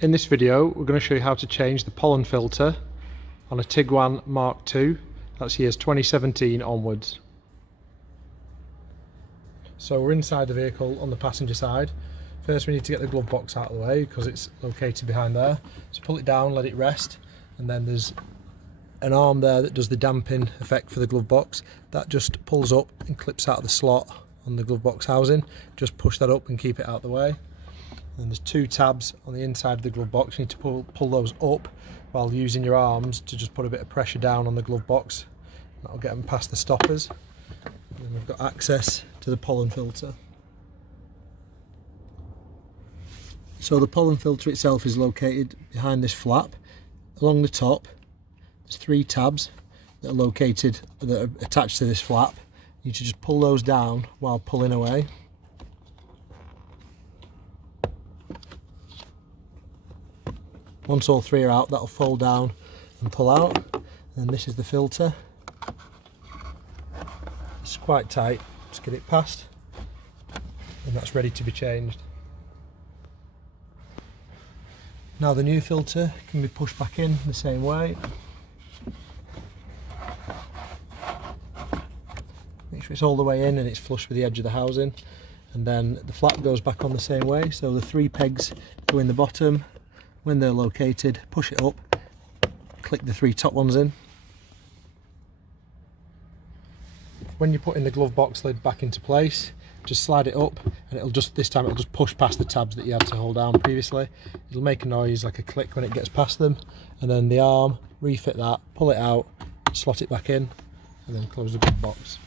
In this video we're going to show you how to change the pollen filter on a Tiguan Mk2. That's years 2017 onwards. So we're inside the vehicle on the passenger side. First we need to get the glove box out of the way because it's located behind there. So pull it down, let it rest, and then there's an arm there that does the damping effect for the glove box. That just pulls up and clips out of the slot on the glove box housing. Just push that up and keep it out of the way. And there's two tabs on the inside of the glove box. You need to pull those up while using your arms to just put a bit of pressure down on the glove box. That'll get them past the stoppers. And then we've got access to the pollen filter. So the pollen filter itself is located behind this flap. Along the top there's three tabs that are attached to this flap. You need to just pull those down while pulling away. Once all three are out, that'll fold down and pull out. And this is the filter. It's quite tight, just get it past, and that's ready to be changed. Now the new filter can be pushed back in the same way. Make sure it's all the way in and it's flush with the edge of the housing. And then the flap goes back on the same way, so the three pegs go in the bottom. When they're located, push it up, click the three top ones in. When you're putting the glove box lid back into place, just slide it up, and this time it'll just push past the tabs that you had to hold down previously. It'll make a noise like a click when it gets past them, and then the arm, refit that, pull it out, slot it back in, and then close the glove box.